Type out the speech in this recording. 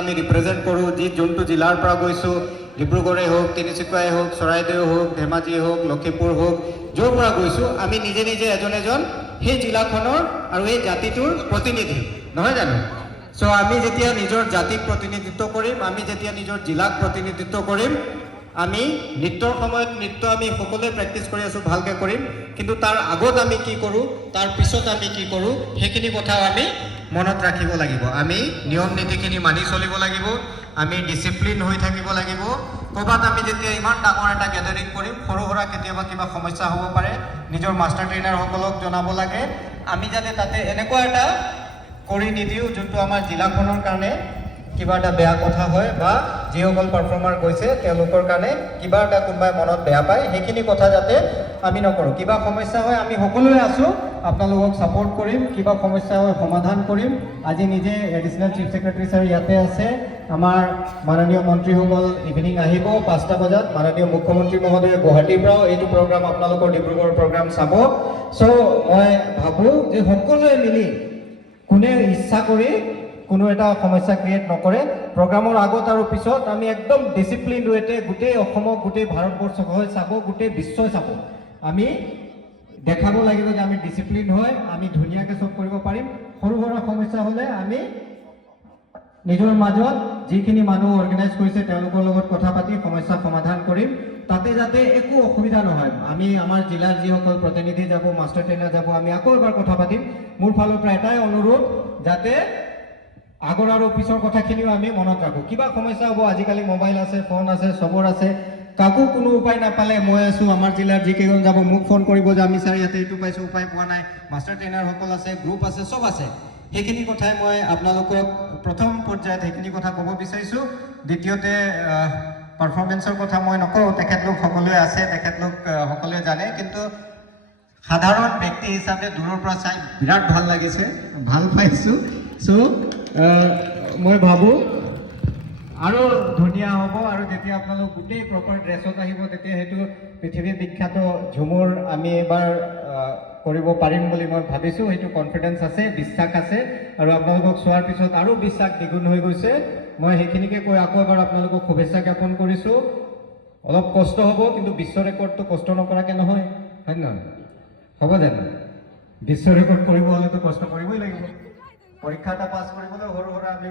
আমি ৰিপ্ৰেজেণ্ট কৰোঁ, যি যোনটো জিলাৰ পৰা গৈছোঁ, ডিব্ৰুগড়ে হওক, তিনিচুকীয়াই হওক, চৰাইদেউ হওক, ধেমাজিয়ে হওক, লখিমপুৰ হওক, য'ৰ পৰা গৈছোঁ, আমি নিজে নিজে এজন এজন সেই জিলাখনৰ আৰু এই জাতিটোৰ প্ৰতিনিধি, নহয় জানো? চ' আমি যেতিয়া নিজৰ জাতিক প্ৰতিনিধিত্ব কৰিম, আমি যেতিয়া নিজৰ জিলাক প্ৰতিনিধিত্ব কৰিম, আমি নৃত্যৰ সময়ত নৃত্য আমি সকলোৱে প্ৰেক্টিছ কৰি আছোঁ, ভালকৈ কৰিম, কিন্তু তাৰ আগত আমি কি কৰোঁ, তাৰ পিছত আমি কি কৰোঁ, সেইখিনি কথাও আমি মনত ৰাখিব লাগিব। আমি নিয়ম নীতিখিনি মানি চলিব লাগিব, আমি ডিচিপ্লিন হৈ থাকিব লাগিব। ক'ৰবাত আমি যেতিয়া ইমান ডাঙৰ এটা গেডাৰিং কৰিম, সৰু সুৰা কেতিয়াবা কিবা সমস্যা হ'ব পাৰে, নিজৰ মাষ্টাৰ ট্ৰেইনাৰসকলক জনাব লাগে, আমি যাতে তাতে এনেকুৱা এটা কৰি নিদিওঁ যোনটো আমাৰ জিলাখনৰ কাৰণে কিবা এটা বেয়া কথা হয়, বা যিসকল পাৰফৰ্মাৰ গৈছে তেওঁলোকৰ কাৰণে কিবা এটা কোনোবাই মনত বেয়া পায়, সেইখিনি কথা যাতে আমি নকৰোঁ। কিবা সমস্যা হয় আমি সকলোৱে আছোঁ, আপোনালোকক ছাপোৰ্ট কৰিম, কিবা সমস্যা হয় সমাধান কৰিম। আজি নিজে এডিশ্যনেল চিফ ছেক্ৰেটাৰী ছাৰ ইয়াতে আছে, আমাৰ মাননীয় মন্ত্ৰীসকল ইভিনিং আহিব 5টা বজাত, মাননীয় মুখ্যমন্ত্ৰী মহোদয়ে গুৱাহাটীৰ পৰাও এইটো প্ৰগ্ৰাম আপোনালোকৰ ডিব্ৰুগড় প্ৰগ্ৰাম চাব। চ' মই ভাবোঁ যে সকলোৱে মিলি কোনে ইচ্ছা কৰি কোনো এটা সমস্যা ক্ৰিয়েট নকৰে, প্ৰগ্ৰামৰ আগত আৰু পিছত আমি একদম ডিচিপ্লিন ৱেতে গোটেই অসমক, গোটেই ভাৰতবৰ্ষক হৈ চাব, গোটেই বিশ্বই চাব। আমি দেখাব লাগিব যে আমি ডিচিপ্লিন হয়, আমি ধুনীয়াকৈ চব কৰিব পাৰিম। সৰু সুৰা সমস্যা হ'লে আমি নিজৰ মাজত যিখিনি মানুহ অৰ্গেনাইজ কৰিছে তেওঁলোকৰ লগত কথা পাতি সমস্যা সমাধান কৰিম, তাতে যাতে একো অসুবিধা নহয়। আমি আমাৰ জিলাৰ যিসকল প্ৰতিনিধি যাব, মাষ্টাৰ ট্ৰেইনাৰ যাব, আমি আকৌ এবাৰ কথা পাতিম। মোৰ ফালৰ পৰা এটাই অনুৰোধ, যাতে আগৰ আৰু পিছৰ কথাখিনিও আমি মনত ৰাখোঁ। কিবা সমস্যা হ'ব, আজিকালি মোবাইল আছে, ফোন আছে, চবৰ আছে, কাকো কোনো উপায় নাপালে মই আছোঁ, আমাৰ জিলাৰ যিকেইজন যাব মোক ফোন কৰিব যে আমি ছাৰ ইয়াতে এইটো পাইছোঁ, উপায় পোৱা নাই, মাষ্টাৰ ট্ৰেইনাৰসকল আছে, গ্ৰুপ আছে, চব আছে। সেইখিনি কথাই মই আপোনালোকক প্ৰথম পৰ্যায়ত সেইখিনি কথা ক'ব বিচাৰিছোঁ। দ্বিতীয়তে পাৰফৰ্মেঞ্চৰ কথা মই নকওঁ, তেখেতলোক সকলোৱে আছে, তেখেতলোক সকলোৱে জানে, কিন্তু সাধাৰণ ব্যক্তি হিচাপে দূৰৰ পৰা চাই বিৰাট ভাল লাগিছে, ভাল পাইছোঁ। চ' মই ভাবোঁ আৰু ধুনীয়া হ'ব, আৰু যেতিয়া আপোনালোক গোটেই প্ৰপাৰ ড্ৰেছত আহিব, তেতিয়া সেইটো পৃথিৱী বিখ্যাত ঝুমুৰ আমি এবাৰ কৰিব পাৰিম বুলি মই ভাবিছোঁ। সেইটো কনফিডেঞ্চ আছে, বিশ্বাস আছে, আৰু আপোনালোকক চোৱাৰ পিছত আৰু বিশ্বাস দ্বিগুণ হৈ গৈছে। মই সেইখিনিকে কৈ আকৌ এবাৰ আপোনালোকক শুভেচ্ছা জ্ঞাপন কৰিছোঁ। অলপ কষ্ট হ'ব, কিন্তু বিশ্ব ৰেকৰ্ডটো কষ্ট নকৰাকৈ নহয়, হয় নহয়? হ'ব জানো? বিশ্ব ৰেকৰ্ড কৰিব হ'লেতো কষ্ট কৰিবই লাগিব। পৰীক্ষা এটা পাছ কৰিবলৈ সৰু সুৰা আমি